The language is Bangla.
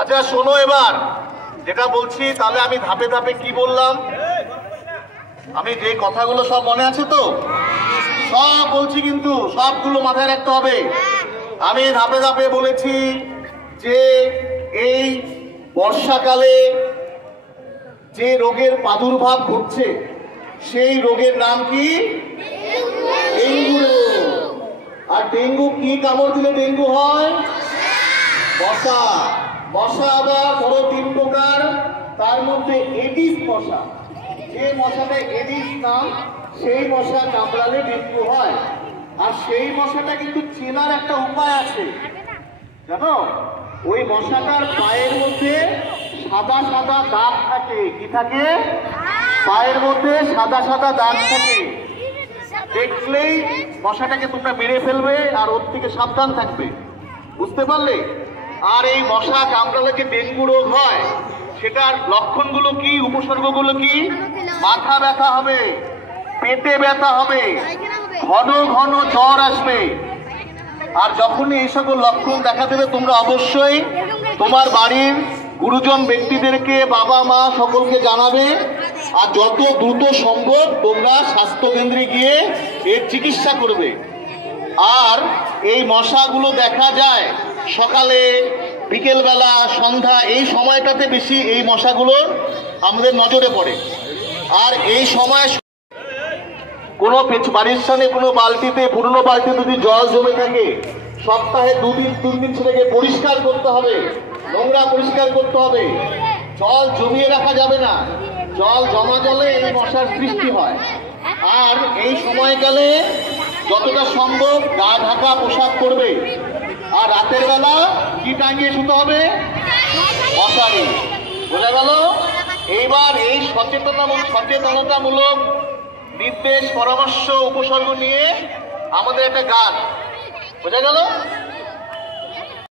আচ্ছা শোনো, এবার যেটা বলছি তাহলে আমি ধাপে ধাপে কি বললাম, আমি যে কথাগুলো সব মনে আছে তো? সব বলছি, কিন্তু সবগুলো মাথায় রাখতে হবে। আমি ধাপে ধাপে বলেছি যে এই বর্ষাকালে যে রোগের প্রাদুর্ভাব ঘটছে সেই রোগের নাম কি? ডেঙ্গু রোগ। আর ডেঙ্গু কি কামড় দিলে ডেঙ্গু হয়? মশা। মশা আবার বড় 3 প্রকার, তার মধ্যে এডিস মশা। যে মশাটা এডিস নাম, সেই মশা কামড়ালে ডেঙ্গু হয়। আর সেই মশাটা কিন্তু চেনার একটা উপায় আছে, জানো? ওই মশাটার পায়ের মধ্যে সাদা সাদা দাগ থাকে। কি থাকে? পায়ের মধ্যে সাদা সাদা দাগ থাকে। দেখলেই মশাটাকে তোমরা মেরে ফেলবে আর ওর থেকে সাবধান থাকবে। বুঝতে পারলে? আর এই মশা কামড়ালে যে ডেঙ্গু রোগ হয় সেটার লক্ষণগুলো কি, উপসর্গগুলো কি? মাথা ব্যথা হবে, পেটে ব্যথা হবে, ঘন ঘন জ্বর আসবে। আর যখনই এই সকল লক্ষণ দেখা দেবে তোমরা অবশ্যই তোমার বাড়ির গুরুজন ব্যক্তিদেরকে, বাবা মা সকলকে জানাবে। আর যত দ্রুত সম্ভব তোমরা স্বাস্থ্যকেন্দ্রে গিয়ে এর চিকিৎসা করবে। আর এই মশাগুলো দেখা যায় সকালে, বিকেলবেলা, সন্ধ্যা, এই সময়টাতে বেশি এই মশাগুলো আমাদের নজরে পড়ে। আর এই সময় কোনো বাড়ির সামনে কোনো বালতিতে, পুরনো বালতিতে যদি জল জমে থাকে, সপ্তাহে 2 দিন 3 দিন সেটাকে পরিষ্কার করতে হবে, নোংরা পরিষ্কার করতে হবে। জল জমিয়ে রাখা যাবে না, জল জমা জলে এই মশার সৃষ্টি হয়। আর এই সময়কালে যতটা সম্ভব গা ঢাকা পোশাক পরবে। আর রাতের বেলা কি টাঙিয়ে শুতে হবে? মশারি। বোঝা গেল? এইবার এই সচেতনতামূলক নির্দেশ, পরামর্শ, উপসর্গ নিয়ে আমাদের একটা গান। বোঝা গেল?